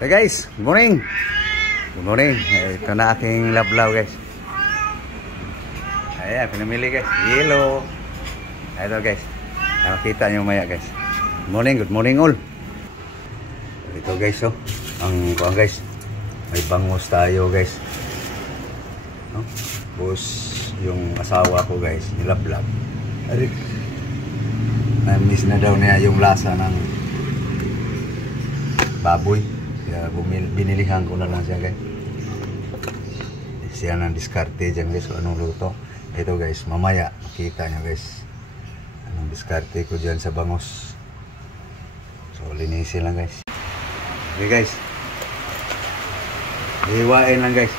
Hey guys, good morning. Good morning. Ito na aking lablaw guys. Ayan, pinamili guys. Yellow. Ito guys. Makita nyo maya guys. Good morning all. Ito guys oh. Ang kuha guys. May bangus tayo guys. No? Tapos yung asawa ko guys, nilablab. Arik. Na-miss na daw niya yung lasa ng baboy. Kaya binilihan ko na lang siya guys. Siya nang diskarte dyan guys kung anong luto. Ito guys, mamaya makita nyo guys anong diskarte ko dyan sa bangus. So linisin lang guys. Okay guys, hiwain lang guys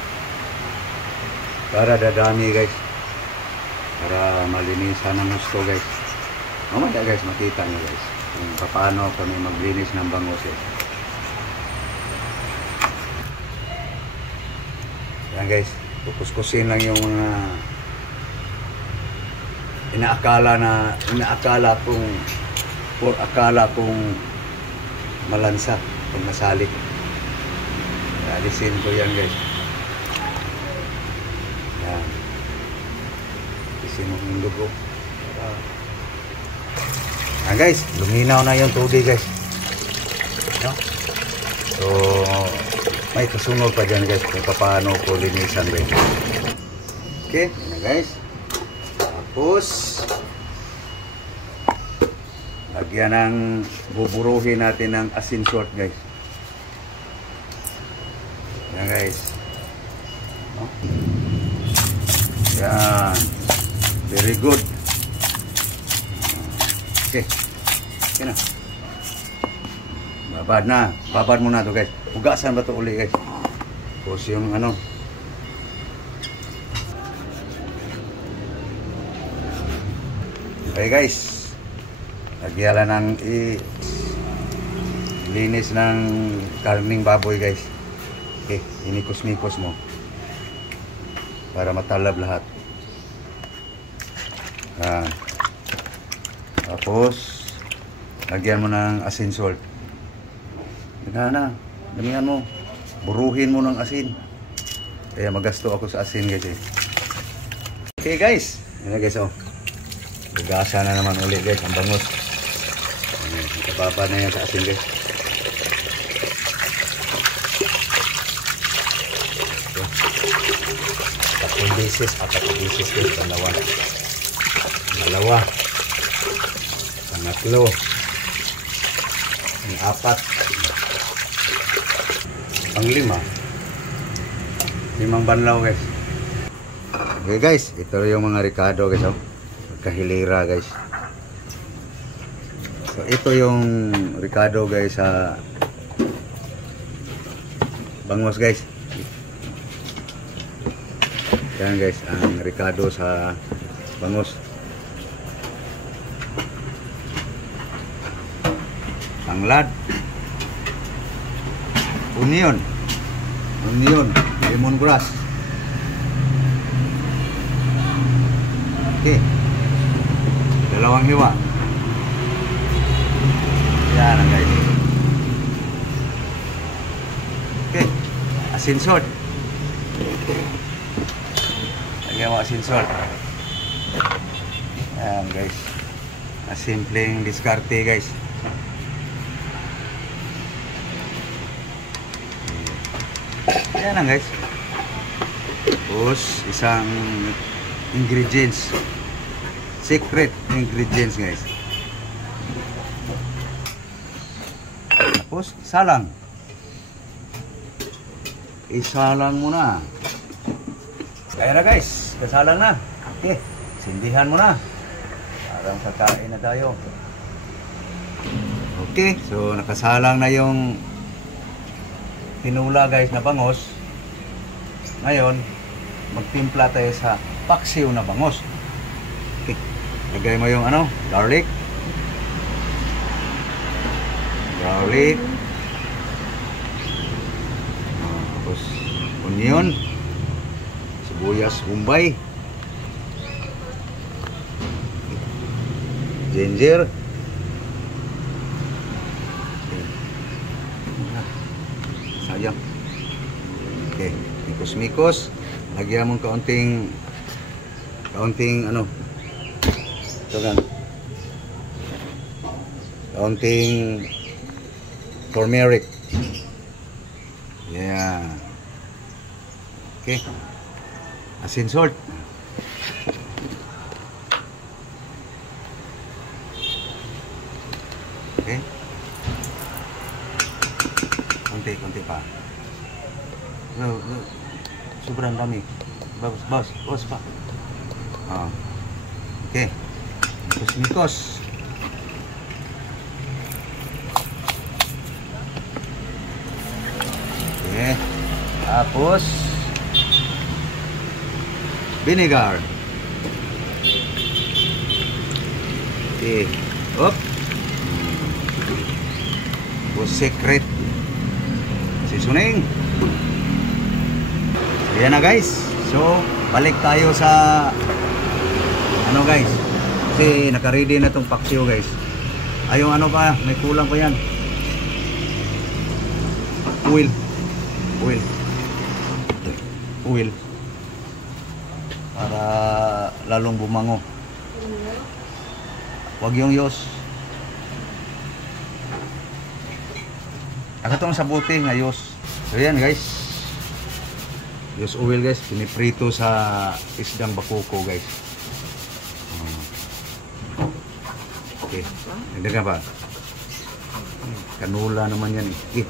para dadami guys, para malinisan ng gusto guys. Mamaya guys makita nyo guys kung paano kami maglinis ng bangus guys. Yan guys, pukuskusin lang yung mga inaakala kong malansa kung nasalik. Alisin ko yan guys. Yan. Alisin mo yung dugo. Yan guys, luminaw na yung tubig guys. No? So may kasunod pa dyan guys kung paano ko linisan guys. Okay, yan guys. Tapos lagyan ng buburuhin natin ng asin salt guys. Yan guys. No? Yan. Very good. Okay. Okay na. Babad muna to guys. Hugasan ba ito uli guys? Tapos yung ano. Okay guys. Lagyan ng linis ng karning baboy guys. Okay. Inikos-mikos mo. Para matalab lahat. Yan. Tapos lagyan mo ng asin salt. Damihan mo. Buruhin mo ng asin. Kaya magasto ako sa asin guys eh. Okay guys. Yan guys oh. Bugasa na naman ulit guys ang bangus. Nakapapa na yan sa asin guys. Tapong bisis guys. Dalawa. Pangatlo. Ang apat. Ang limang banlaw guys. Okay guys, ito yung mga ricado guys oh. Kahilira guys. So ito yung ricado guys sa bangus guys. Yan guys ang ricado sa bangus. Tanglad. Onion, lemongrass. Okay. Dalawang hiwa. Yan lang guys. Okay. Asin salt. Lagyan mo asin salt. Yan guys. Simpleng diskarte guys. Yan lang guys. Tapos isang ingredients. Secret ingredients guys. Tapos salang. Isalang mo na. Kaya na guys. Kasalang na. Okay. Sindihan mo na. Parang kakain na tayo. Okay. So nakasalang na yung tinula guys na bangus. Ngayon magtimpla tayo sa paksiw na bangus. Okay. Lagay mo yung ano, garlic. Tapos onion, sibuyas bombay, ginger, Ayan. Okay. Mikos-mikos. Lagyan mo kaunting ano. Ito gan. Kaunting turmeric. Yeah. Okay. Asin salt. Okay. Konti pa. Sobrang dami. Bawas pa. Okay. Mikos. Okay. Tapos vinegar. Okay. Up. Secret seasoning. Ayan na guys. So balik tayo sa ano guys, kasi naka-ready na tong paksiw guys. Ay yung ano pa, may kulang pa yan. Oil para lalong bumango. Wag yung yos. Ako itong sabuti nga yos. So yan guys, yos oil guys, piniprito sa isdang bakuko guys. Okay, nagdagan pa. Kanula naman yan eh.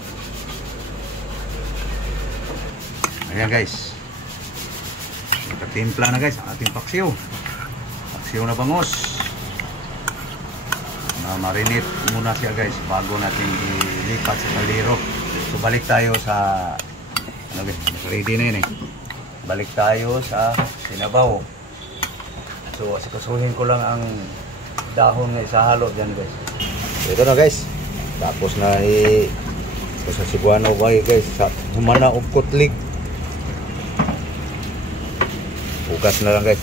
Ayan guys, nakatimpla na guys ang ating paksiw. Paksiw na bangos. Marinate muna siya guys bago natin ilipat sa kaldero. So balik tayo sa ano guys, ready na yun eh. Balik tayo sa sinabaw. So asikasuhin ko lang ang dahon na isahalo dyan guys. Ito na guys, tapos na sa Cebuano bay guys, sa humana og kutlig. Bukas na lang guys.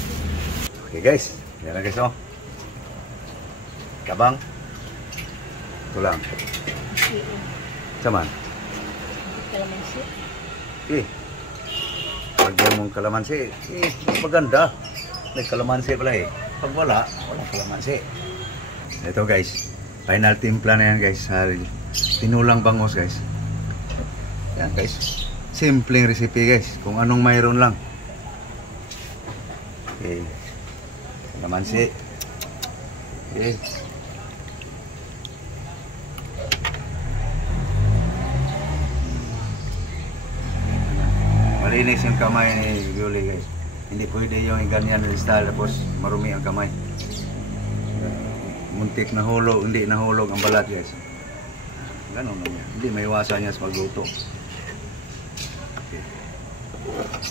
Okay guys, yan na guys oh. Kabang. Ito lang. Saman? Kalamansi. Lagyan mong kalamansi. Maganda. May kalamansi pala eh. Pag wala, walang kalamansi. Ito guys, final timpla na yan guys. Tinulang bangos guys. Yan guys. Simpleng recipe guys. Kung anong mayroon lang. Okay. Kalamansi. Okay. Malinis yung kamay ni Yuli guys. Hindi pwede yung ganyan na style tapos marumi ang kamay. Muntik na hulog, hindi nahulog ang balat guys. Ganun lang yan. Hindi maiwasan niya sa pagluto. Okay.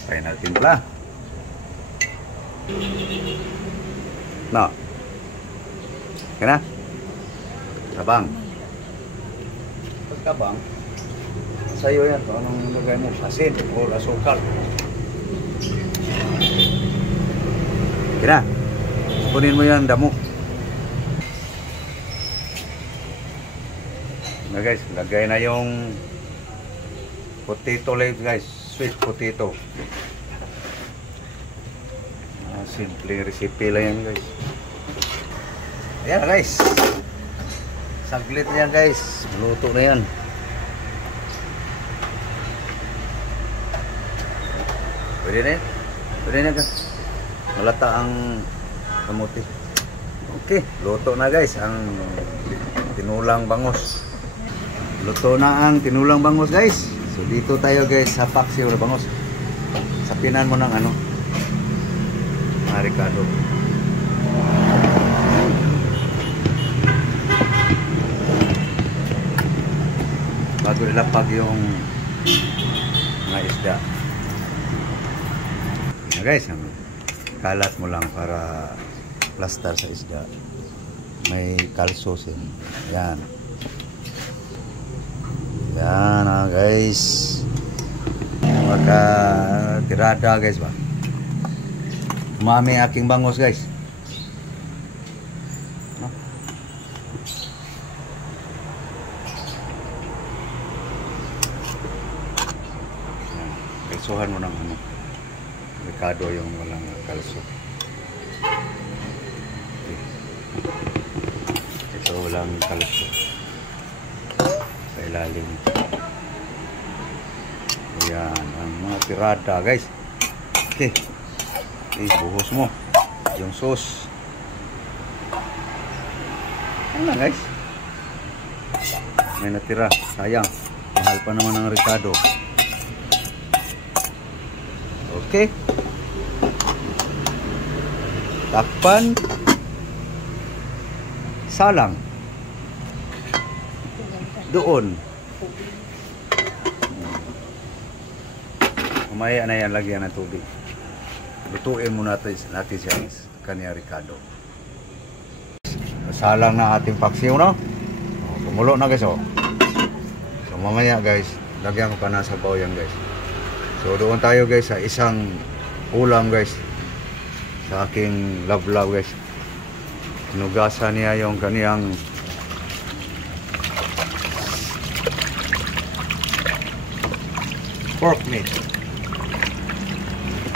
Final timpla. No. Kena? Kabang. Pagkabang, sa'yo yan kung anong lagay mo, asin o asukal. Kena? Kunin mo yan damo. Na guys, lagay na yung potato leaves guys, sweet potato. Simple recipe lang yan guys. Ayan guys, saglit na yan guys, luto na yan. Pwede na yan, pwede na guys. Malata ang kamuti. Okay, luto na guys ang tinulang bangos. Luto na ang tinulang bangos guys. So dito tayo guys sa paksiw na bangos. Sapinan mo ng ano, mga Ricardo. Bago ilapag yung mga isda. Yan guys, kalat mo lang para plaster sa isda. May kalsos yan. Yan. Yan guys. Maka tirada guys ba. Umami aking bangos guys. No? kalsuhan mo ng ano. Ricado yung walang kalso. Okay. Ito walang kalso. Sa ilalim. Ayan, ang mga tirada guys. Okay. Okay, buhos mo. Yung sauce. Ano guys? May natira. Sayang. Mahal pa naman ang Ricado. Okay. Takpan. Salang. Doon. Mamaya na yan, lagyan ng tubig. Lutuin muna natin siya kanya Ricado. Salang na ating paksiw, no? Kumulo na guys, oh. So mamaya guys, lagyan ko pa na sabaw yan guys. So doon tayo guys sa isang ulam guys. Sa aking love guys. Hinugasan niya yung kaniyang pork meat.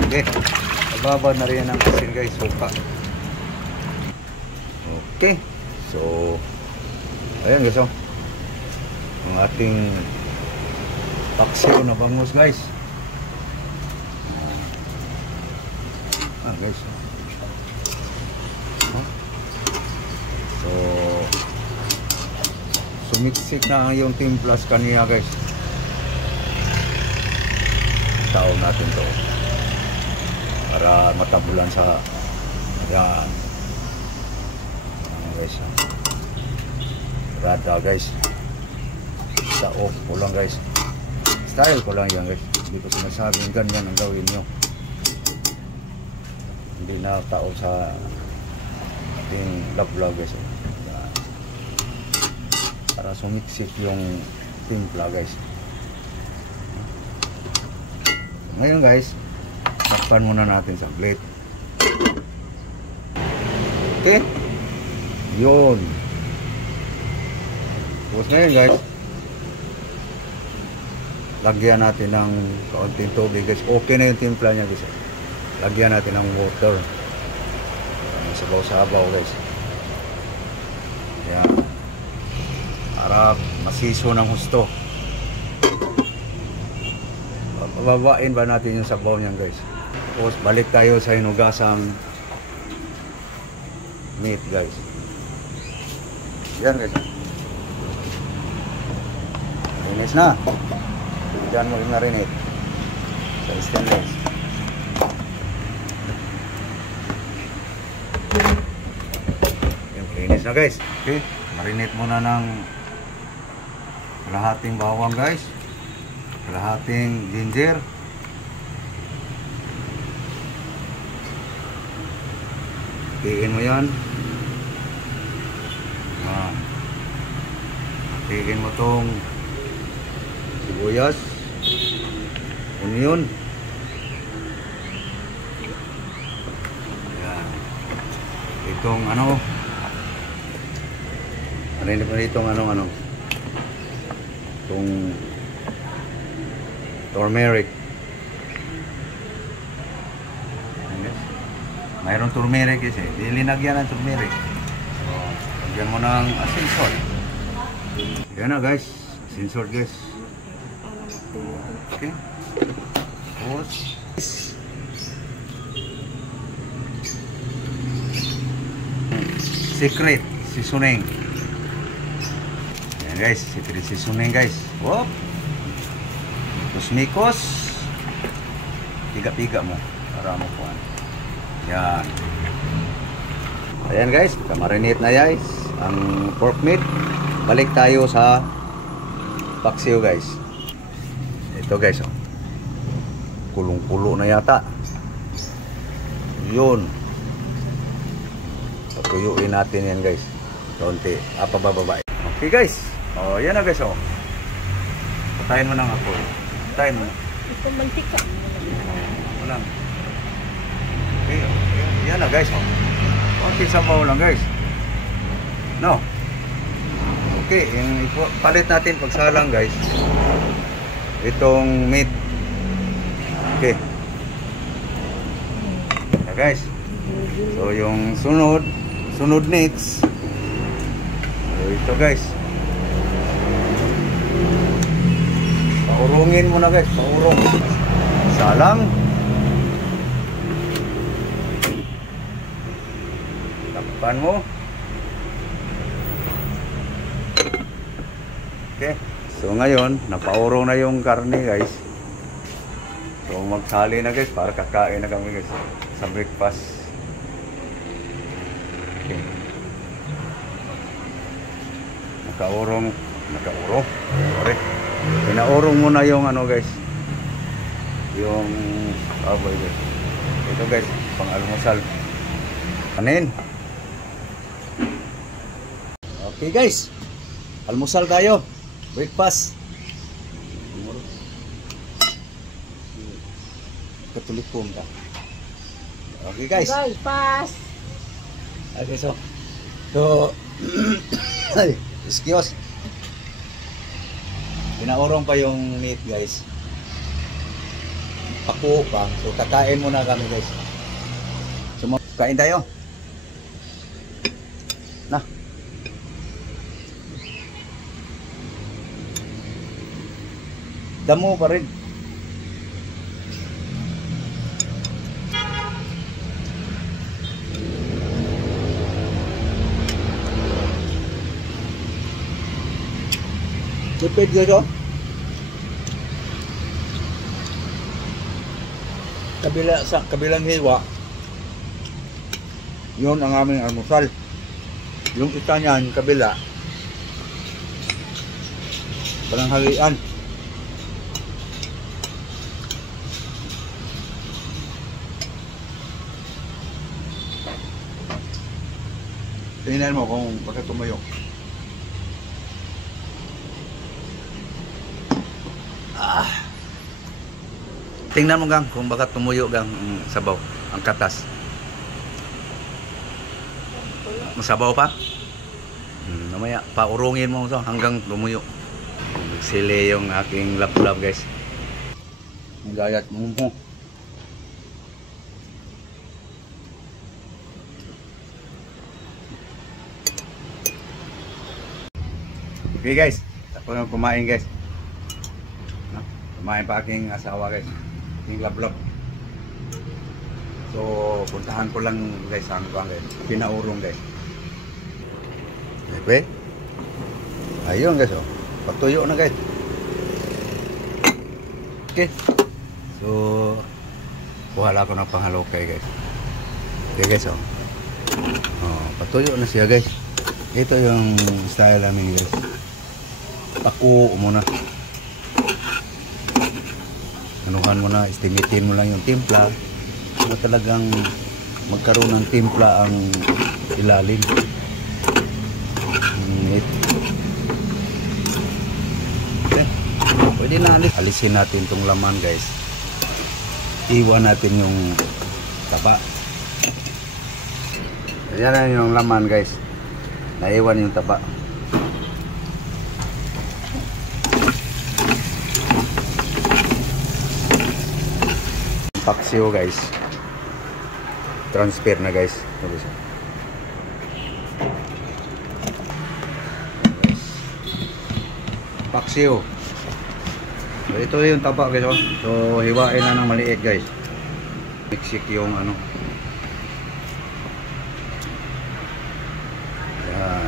Okay. Babad na rin ang asin guys. Suka. Okay. So ayan guys, oh. Ang ating paksiw na bangus guys. Guys. Oh. So sumiksik na yung timplas kanina guys. Taon natin to para matabulan sa yan. Guys, rada guys. Sa off ko lang guys. Style ko lang yan guys. Hindi ko sinasabing ganyan ang gawin nyo. Hindi na tao sa ating love guys. Para sumiksik yung timpla guys. Ngayon guys, takpan muna natin sa plate. Okay. Yun. Tapos ngayon guys, lagyan natin ng kaunting tubig guys. Okay na yung timpla niya guys. Lagyan natin ng water. Sabaw-sabaw guys. Yan. Para masiso ng husto. Bababain ba natin yung sabaw niyan guys. Tapos balik tayo sa hinugasang meat guys. Yan guys. Marinis na. Diyan mo yung marinate. Sa stainless. Linis na guys. Okay, marinate muna ng kalahating bawang guys, kalahating ginger, tiin mo yan. Tiin mo tong sibuyas, onion. Yan. Itong ano, marinig mo dito ano itong turmeric. Mayroong turmeric kasi linagyan ng turmeric. So lagyan mo ng asin salt. Yan na guys, asin salt guys. Okay. Tapos secret seasoning. Guys, secret seasoning guys. Whoop. Tapos mikos. Piga-piga mo para mo kuhan. Yan. Ayan guys, kamarinate na guys ang pork meat. Balik tayo sa paksiw guys. Ito guys, oh. Kulong-kulo na yata. Yun. Patuyuin natin yan guys. Kaunti. Pababa. Okay guys. Oh, yan na guys, oh. Patayin mo ng apoy. Patayin mo na. Ito mantika. Wala. Okay, oh. Yan na guys, oh. Konti sabaw lang guys. No. Okay, yung palit natin pagsalang guys. Itong meat. Okay. Yeah, guys. So yung sunod next. So ito guys. Paurungin mo na guys, paurong. Salang. Takpan mo. Okay. So ngayon, napaurong na yung karne guys. So magsali na guys para kakain na kami guys sa breakfast. Okay. Nakaurong. Sorry. Pinaurong mo na yung ano guys. Yung aboy guys. Ito guys, pang-almusal. Kanin. Okay guys. Almusal tayo. Breakfast. Katulikom ka. Okay guys. Breakfast. Okay so excuse. Pinaurong pa yung meat guys. Paku pa. So kakain muna kami guys. So kain tayo. Na. Damo pa rin. Tipid guys oh. Kabilang hiwa. Yun ang aming almusal. Yung isa niyan kabila. Pananghalian. Tingnan mo kung bakit tumayo. Tingnan mo gang kung bakit tumuyo gang sabaw, ang katas. Masabaw pa? Namaya, paurungin mo so hanggang tumuyo. Sili yung aking lap-lap guys. Ang gayat mo mo. Okay guys, ako na kumain guys. Kumain pa aking asawa guys. Aking lap-lap. So, puntahan ko lang guys ang guys. Pinaurong guys. Okay. Ayun guys oh. Patuyo na guys. Okay. So, kuhala ko ng panghalokay guys. Okay guys oh. Oh, patuyo na siya guys. Ito yung style namin guys. Paku muna. Anuhan mo na, istimitin mo lang yung timpla. Kung talagang magkaroon ng timpla ang ilalim. Okay. Pwede na alisin natin itong laman guys. Iwan natin yung taba. Ayan na yung laman guys. Naiwan yung taba. Paksiw guys. Transfer na guys. Paksiw. So, ito yung taba guys oh. So hiwain na ng maliit guys. Miksik yung ano. Yan.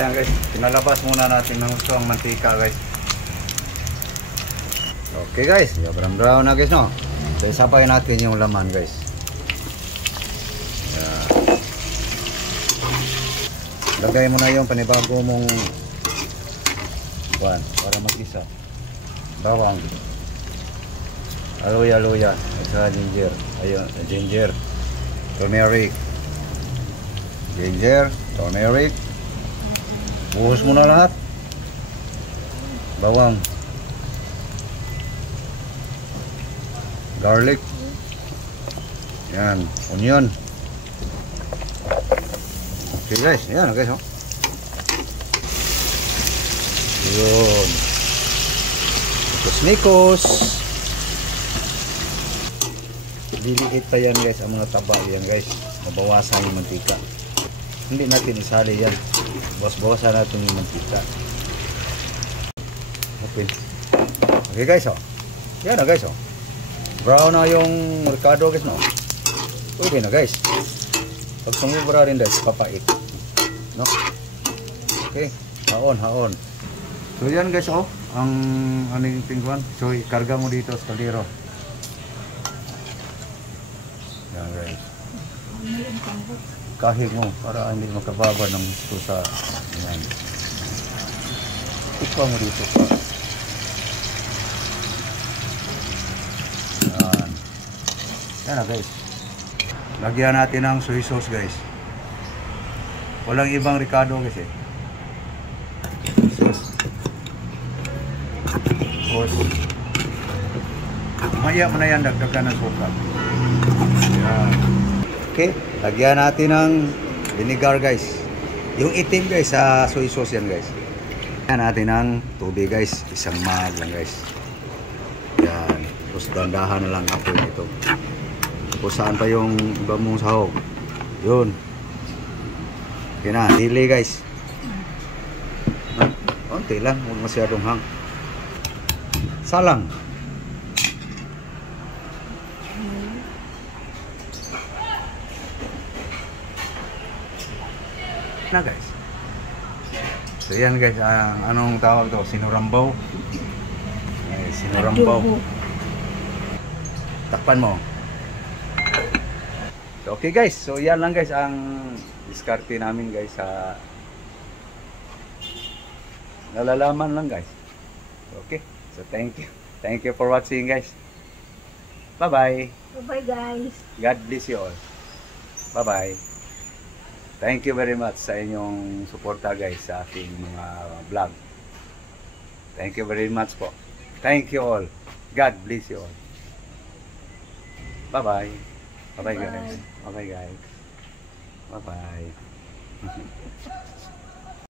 Ayan guys. Pinalabas muna natin ng gusto ang mantika guys. Okay guys. Brown na guys no. So, isapay natin yung laman guys. Lagay mo na yung panibago mong buwan para mag-isa. Bawang. Aloy-aloya. At saka ginger. Ayun, ginger. Turmeric. Ginger. Turmeric. Buhos mo na lahat. Bawang. Garlic. Yan, onion. Okay guys, yan guys oh. Yun. Mikos. liliit pa yan guys, ang mga taba yan guys. Mabawasan yung mantika. Hindi natin isali yan. Bawas-bawasan natin yung mantika. Okay. Okay guys, oh. Yan na guys, oh. Brown na yung ricado guys, no. Pwede na guys. Pag sumubra rin guys, papait. No? Okay. Haon. So yan guys, oh. Ang aning tingkuan. So ikarga mo dito sa kaldero. Yan guys. Kahig mo para hindi makababa ng gusto sa yan. Ikwa mo dito pa. Yan. Yan na guys. Lagyan natin ng soy sauce guys. Walang ibang ricado guys eh. Sauce. Maya mo na yan, dagdagan ng suka. Yan. Okay, lagyan natin ng vinegar guys. Yung itim guys sa soy sauce yan guys. Lagyan natin ng tubig guys. Isang mug lang guys. Yan. Tapos dandahan na lang ako ito. Tapos saan pa yung iba mong sahog. Yun. Okay na, dili guys. Konti lang, huwag masyadong hang. Salang. Na guys. So yan guys, anong tawag to? Sinurambaw. Ay, sinurambaw. Takpan mo. So, okay guys, so yan lang guys ang diskarte namin guys sa nalalaman lang guys. Okay, so thank you. Thank you for watching guys. Bye-bye. Bye-bye guys. God bless you all. Bye-bye. Thank you very much sa inyong suporta guys sa aking mga vlog. Thank you very much po. Thank you all. God bless you all. Bye-bye. Bye-bye guys. Bye-bye guys. Bye-bye.